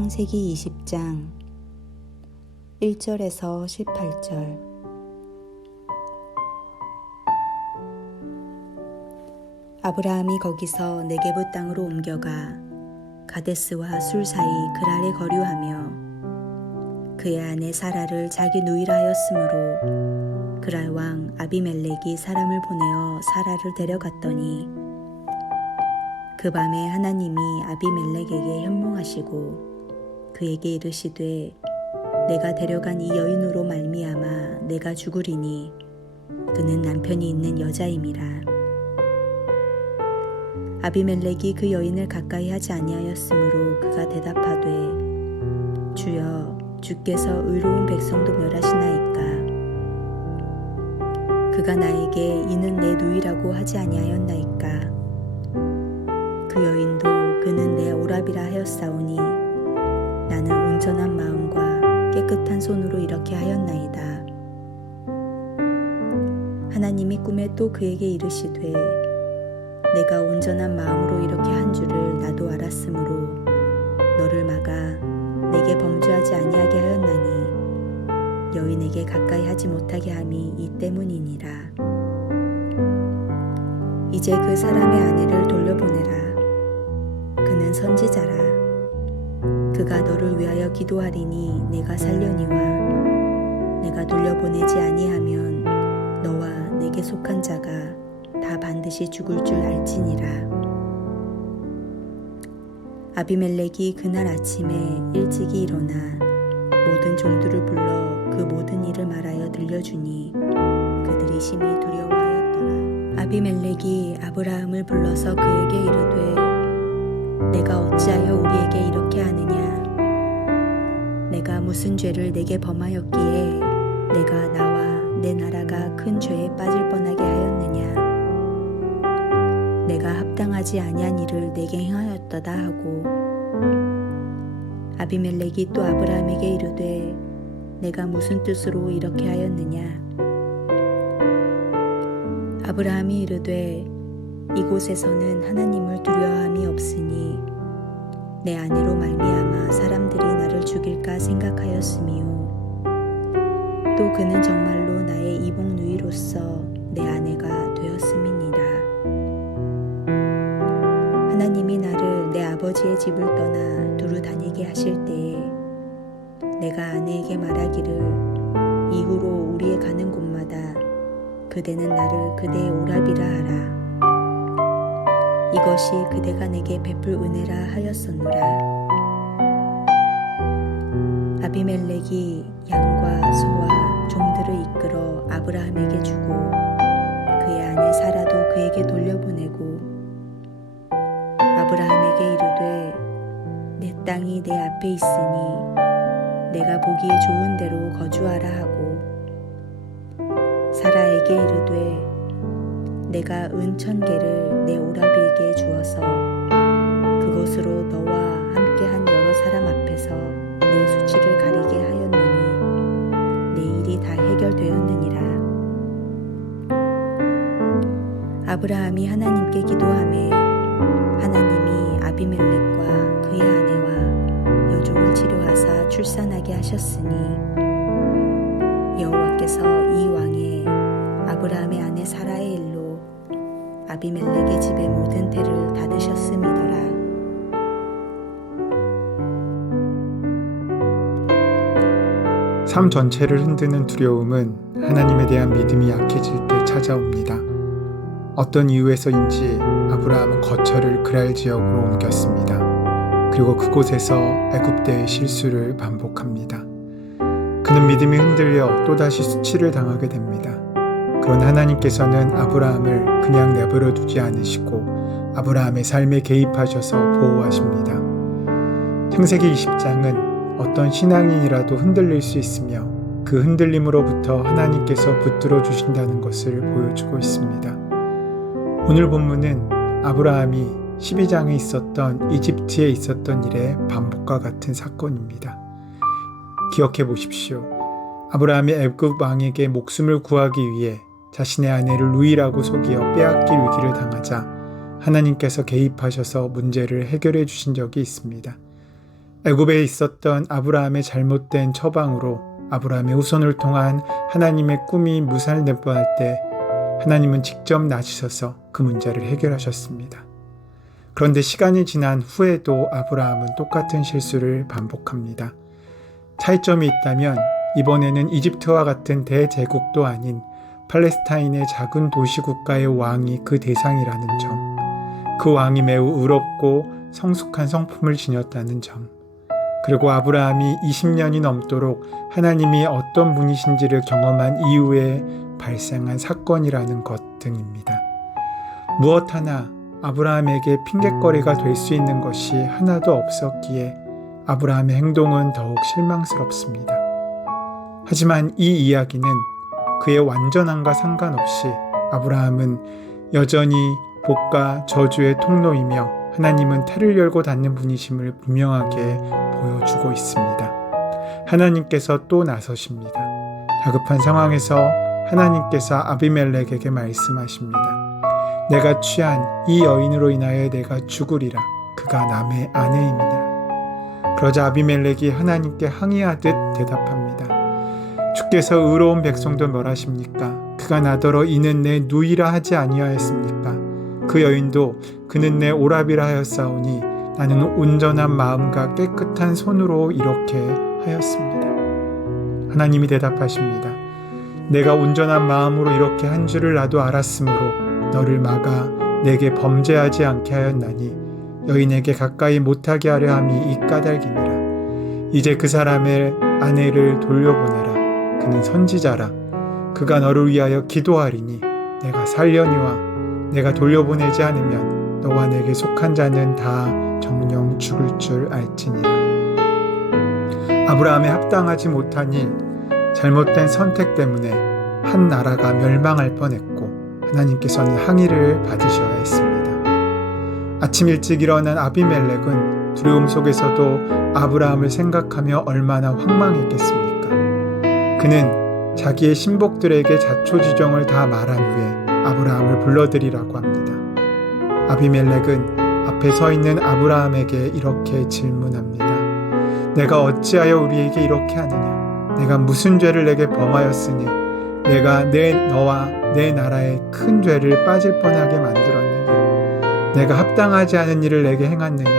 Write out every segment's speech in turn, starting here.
창세기 20장 1절에서 18절. 아브라함이 거기서 네게브 땅으로 옮겨가 가데스와 술 사이 그랄에 거류하며 그의 아내 사라를 자기 누이라 하였으므로 그랄 왕 아비멜렉이 사람을 보내어 사라를 데려갔더니 그 밤에 하나님이 아비멜렉에게 현몽하시고 그에게 이르시되 내가 데려간 이 여인으로 말미암아 내가 죽으리니 그는 남편이 있는 여자임이라. 아비멜렉이 그 여인을 가까이 하지 아니하였으므로 그가 대답하되 주여 주께서 의로운 백성도 멸하시나이까. 그가 나에게 이는 내 누이라고 하지 아니하였나이까. 그 여인도 그는 내 오라비라 하였사오니 나는 온전한 마음과 깨끗한 손으로 이렇게 하였나이다. 하나님이 꿈에 또 그에게 이르시되 내가 온전한 마음으로 이렇게 한 줄을 나도 알았으므로 너를 막아 내게 범죄하지 아니하게 하였나니 여인에게 가까이 하지 못하게 함이 이 때문이니라. 이제 그 사람의 아내를 돌려보내라. 그는 선지자라. 그가 너를 위하여 기도하리니 내가 살려니와 내가 돌려보내지 아니하면 너와 내게 속한 자가 다 반드시 죽을 줄 알지니라. 아비멜렉이 그날 아침에 일찍이 일어나 모든 종들을 불러 그 모든 일을 말하여 들려주니 그들이 심히 두려워하였더라. 아비멜렉이 아브라함을 불러서 그에게 이르되 내가 어찌하여 우리에게 이렇게 하느냐? 내가 무슨 죄를 내게 범하였기에 내가 나와 내 나라가 큰 죄에 빠질 뻔하게 하였느냐? 내가 합당하지 아니한 일을 내게 행하였도다 하고 아비멜렉이 또 아브라함에게 이르되 내가 무슨 뜻으로 이렇게 하였느냐? 아브라함이 이르되 이곳에서는 하나님을 두려워함이 없으니 내 아내로 말미암아 사람들이 나를 죽일까 생각하였으미요. 또 그는 정말로 나의 이복 누이로서 내 아내가 되었음이니라. 하나님이 나를 내 아버지의 집을 떠나 두루 다니게 하실 때에 내가 아내에게 말하기를 이후로 우리의 가는 곳마다 그대는 나를 그대의 오라비라 하라. 이것이 그대가 내게 베풀 은혜라 하였었노라. 아비멜렉이 양과 소와 종들을 이끌어 아브라함에게 주고 그의 아내 사라도 그에게 돌려보내고 아브라함에게 이르되 내 땅이 내 앞에 있으니 내가 보기에 좋은 데로 거주하라 하고 사라에게 이르되 내가 은 1000개를 내 오라비에게 주어서 그것으로 너와 함께한 여러 사람 앞에서 내 수치를 가리게 하였노니 내 일이 다 해결되었느니라. 아브라함이 하나님께 기도하매 하나님이 아비멜렉과 그의 아내와 여종을 치료하사 출산하게 하셨으니 여호와께서 이 왕의 아브라함의 아내 사라의 일로 아비멜렉의 집의 모든 태를 닫으셨음이더라. 삶 전체를 흔드는 두려움은 하나님에 대한 믿음이 약해질 때 찾아옵니다. 어떤 이유에서인지 아브라함은 거처를 그랄 지역으로 옮겼습니다. 그리고 그곳에서 애굽대의 실수를 반복합니다. 그는 믿음이 흔들려 또다시 수치를 당하게 됩니다. 그런 하나님께서는 아브라함을 그냥 내버려 두지 않으시고 아브라함의 삶에 개입하셔서 보호하십니다. 창세기 20장은 어떤 신앙인이라도 흔들릴 수 있으며 그 흔들림으로부터 하나님께서 붙들어 주신다는 것을 보여주고 있습니다. 오늘 본문은 아브라함이 12장에 있었던 이집트에 있었던 일의 반복과 같은 사건입니다. 기억해 보십시오. 아브라함이 애굽 왕에게 목숨을 구하기 위해 자신의 아내를 누이라고 속여 빼앗길 위기를 당하자 하나님께서 개입하셔서 문제를 해결해 주신 적이 있습니다. 애굽에 있었던 아브라함의 잘못된 처방으로 아브라함의 후손을 통한 하나님의 꿈이 무산될 뻔할 때 하나님은 직접 나서셔서 그 문제를 해결하셨습니다. 그런데 시간이 지난 후에도 아브라함은 똑같은 실수를 반복합니다. 차이점이 있다면 이번에는 이집트와 같은 대제국도 아닌 팔레스타인의 작은 도시 국가의 왕이 그 대상이라는 점, 그 왕이 매우 의롭고 성숙한 성품을 지녔다는 점, 그리고 아브라함이 20년이 넘도록 하나님이 어떤 분이신지를 경험한 이후에 발생한 사건이라는 것 등입니다. 무엇 하나 아브라함에게 핑곗거리가 될 수 있는 것이 하나도 없었기에 아브라함의 행동은 더욱 실망스럽습니다. 하지만 이 이야기는 그의 완전함과 상관없이 아브라함은 여전히 복과 저주의 통로이며 하나님은 태를 열고 닫는 분이심을 분명하게 보여주고 있습니다. 하나님께서 또 나서십니다. 다급한 상황에서 하나님께서 아비멜렉에게 말씀하십니다. 내가 취한 이 여인으로 인하여 내가 죽으리라. 그가 남의 아내임이니라. 그러자 아비멜렉이 하나님께 항의하듯 대답합니다. 주께서 의로운 백성도 멸하십니까? 그가 나더러 이는 내 누이라 하지 아니하였습니까? 그 여인도 그는 내 오라비라 하였사오니 나는 온전한 마음과 깨끗한 손으로 이렇게 하였습니다. 하나님이 대답하십니다. 내가 온전한 마음으로 이렇게 한 줄을 나도 알았으므로 너를 막아 내게 범죄하지 않게 하였나니 여인에게 가까이 못하게 하려 함이 이 까닭이니라. 이제 그 사람의 아내를 돌려보내라. 그는 선지자라. 그가 너를 위하여 기도하리니 내가 살려니와 내가 돌려보내지 않으면 너와 내게 속한 자는 다 정령 죽을 줄 알지니라. 아브라함의 합당하지 못한 일, 잘못된 선택 때문에 한 나라가 멸망할 뻔했고 하나님께서는 항의를 받으셔야 했습니다. 아침 일찍 일어난 아비멜렉은 두려움 속에서도 아브라함을 생각하며 얼마나 황망했겠습니까? 그는 자기의 신복들에게 자초지종을 다 말한 후에 아브라함을 불러들이라고 합니다. 아비멜렉은 앞에 서 있는 아브라함에게 이렇게 질문합니다. 내가 어찌하여 우리에게 이렇게 하느냐? 내가 무슨 죄를 내게 범하였으니 내가 너와 내 나라에 큰 죄를 빠질 뻔하게 만들었느냐? 내가 합당하지 않은 일을 내게 행했느냐?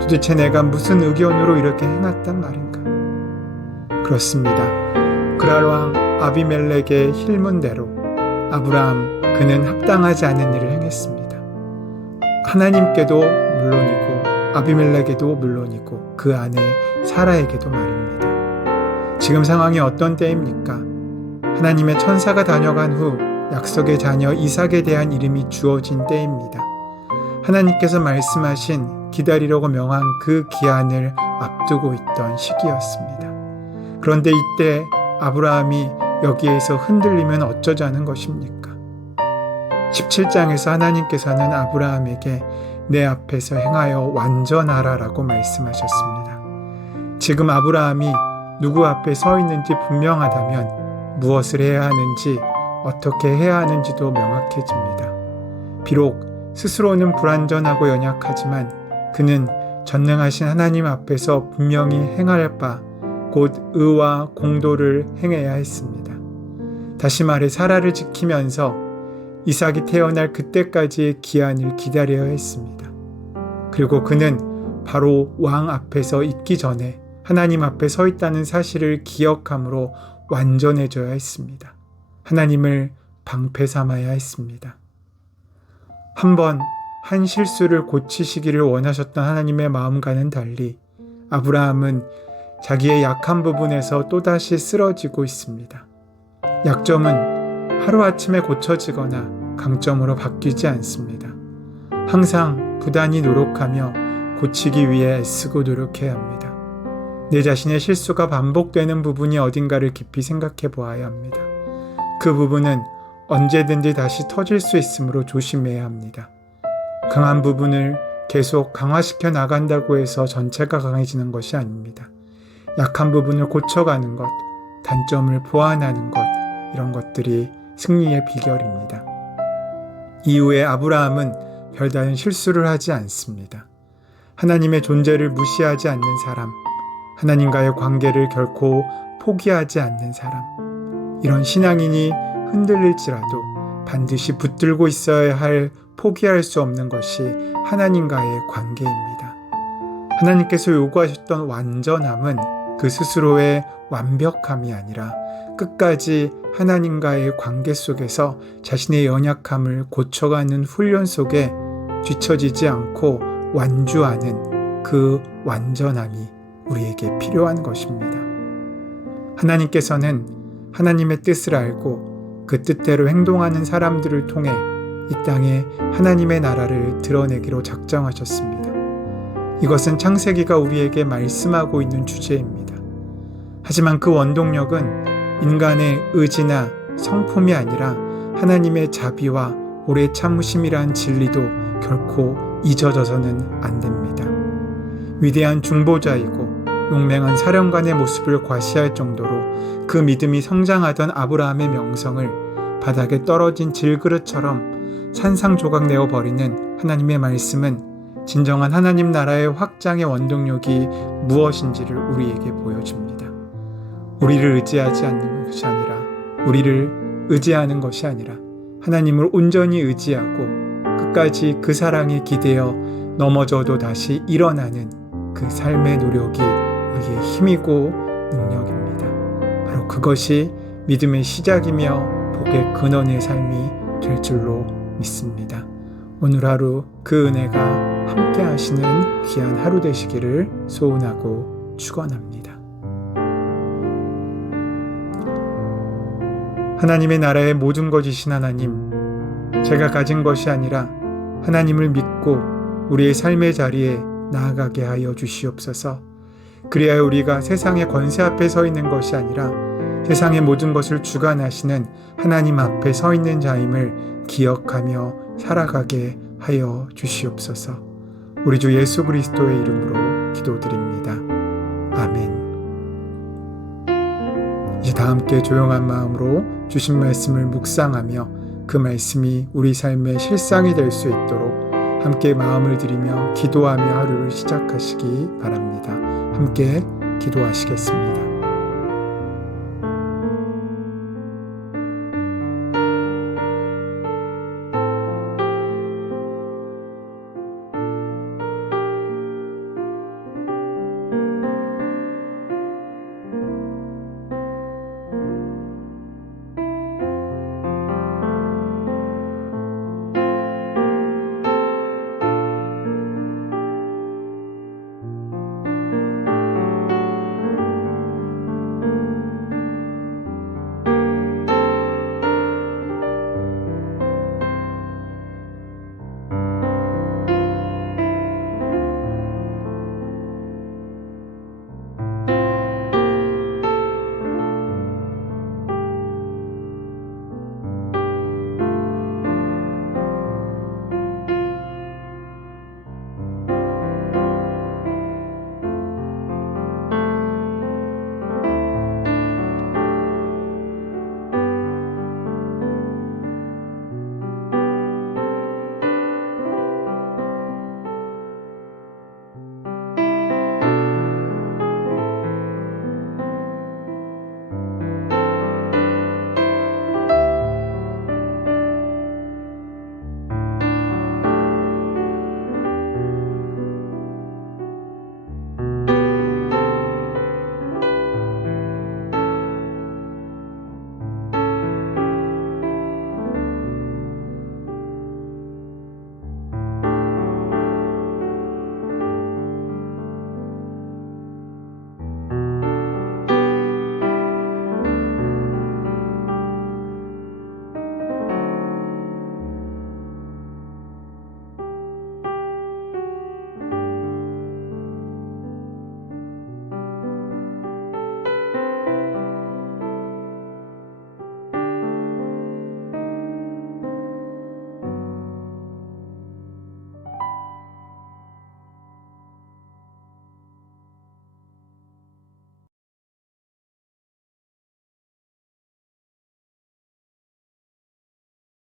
도대체 내가 무슨 의견으로 이렇게 행했단 말인가? 그렇습니다. 그랄왕 아비멜렉의 힐문대로 아브라함 그는 합당하지 않은 일을 행했습니다. 하나님께도 물론이고 아비멜렉에도 물론이고 그 아내 사라에게도 말입니다. 지금 상황이 어떤 때입니까? 하나님의 천사가 다녀간 후 약속의 자녀 이삭에 대한 이름이 주어진 때입니다. 하나님께서 말씀하신 기다리려고 명한 그 기한을 앞두고 있던 시기였습니다. 그런데 이때 아브라함이 여기에서 흔들리면 어쩌자는 것입니까? 17장에서 하나님께서는 아브라함에게 내 앞에서 행하여 완전하라 라고 말씀하셨습니다. 지금 아브라함이 누구 앞에 서 있는지 분명하다면 무엇을 해야 하는지 어떻게 해야 하는지도 명확해집니다. 비록 스스로는 불완전하고 연약하지만 그는 전능하신 하나님 앞에서 분명히 행할 바 곧 의와 공도를 행해야 했습니다. 다시 말해 사라를 지키면서 이삭이 태어날 그때까지의 기한을 기다려야 했습니다. 그리고 그는 바로 왕 앞에서 있기 전에 하나님 앞에 서 있다는 사실을 기억함으로 완전해져야 했습니다. 하나님을 방패 삼아야 했습니다. 한 실수를 고치시기를 원하셨던 하나님의 마음과는 달리 아브라함은 자기의 약한 부분에서 또다시 쓰러지고 있습니다. 약점은 하루아침에 고쳐지거나 강점으로 바뀌지 않습니다. 항상 부단히 노력하며 고치기 위해 애쓰고 노력해야 합니다. 내 자신의 실수가 반복되는 부분이 어딘가를 깊이 생각해 보아야 합니다. 그 부분은 언제든지 다시 터질 수 있으므로 조심해야 합니다. 강한 부분을 계속 강화시켜 나간다고 해서 전체가 강해지는 것이 아닙니다. 약한 부분을 고쳐가는 것, 단점을 보완하는 것, 이런 것들이 승리의 비결입니다. 이후에 아브라함은 별다른 실수를 하지 않습니다. 하나님의 존재를 무시하지 않는 사람, 하나님과의 관계를 결코 포기하지 않는 사람, 이런 신앙인이 흔들릴지라도 반드시 붙들고 있어야 할 포기할 수 없는 것이 하나님과의 관계입니다. 하나님께서 요구하셨던 완전함은 그 스스로의 완벽함이 아니라 끝까지 하나님과의 관계 속에서 자신의 연약함을 고쳐가는 훈련 속에 뒤처지지 않고 완주하는 그 완전함이 우리에게 필요한 것입니다. 하나님께서는 하나님의 뜻을 알고 그 뜻대로 행동하는 사람들을 통해 이 땅에 하나님의 나라를 드러내기로 작정하셨습니다. 이것은 창세기가 우리에게 말씀하고 있는 주제입니다. 하지만 그 원동력은 인간의 의지나 성품이 아니라 하나님의 자비와 오래 참으심이란 진리도 결코 잊어져서는 안 됩니다. 위대한 중보자이고 용맹한 사령관의 모습을 과시할 정도로 그 믿음이 성장하던 아브라함의 명성을 바닥에 떨어진 질그릇처럼 산상조각 내어버리는 하나님의 말씀은 진정한 하나님 나라의 확장의 원동력이 무엇인지를 우리에게 보여줍니다. 우리를 의지하지 않는 것이 아니라 우리를 의지하는 것이 아니라 하나님을 온전히 의지하고 끝까지 그 사랑에 기대어 넘어져도 다시 일어나는 그 삶의 노력이 우리의 힘이고 능력입니다. 바로 그것이 믿음의 시작이며 복의 근원의 삶이 될 줄로 믿습니다. 오늘 하루 그 은혜가 함께 하시는 귀한 하루 되시기를 소원하고 축원합니다. 하나님의 나라의 모든 것이신 하나님, 제가 가진 것이 아니라 하나님을 믿고 우리의 삶의 자리에 나아가게 하여 주시옵소서. 그리하여 우리가 세상의 권세 앞에 서 있는 것이 아니라 세상의 모든 것을 주관하시는 하나님 앞에 서 있는 자임을 기억하며 살아가게 하여 주시옵소서. 우리 주 예수 그리스도의 이름으로 기도드립니다. 아멘. 이제 다 함께 조용한 마음으로 주신 말씀을 묵상하며 그 말씀이 우리 삶의 실상이 될 수 있도록 함께 마음을 들이며 기도하며 하루를 시작하시기 바랍니다. 함께 기도하시겠습니다.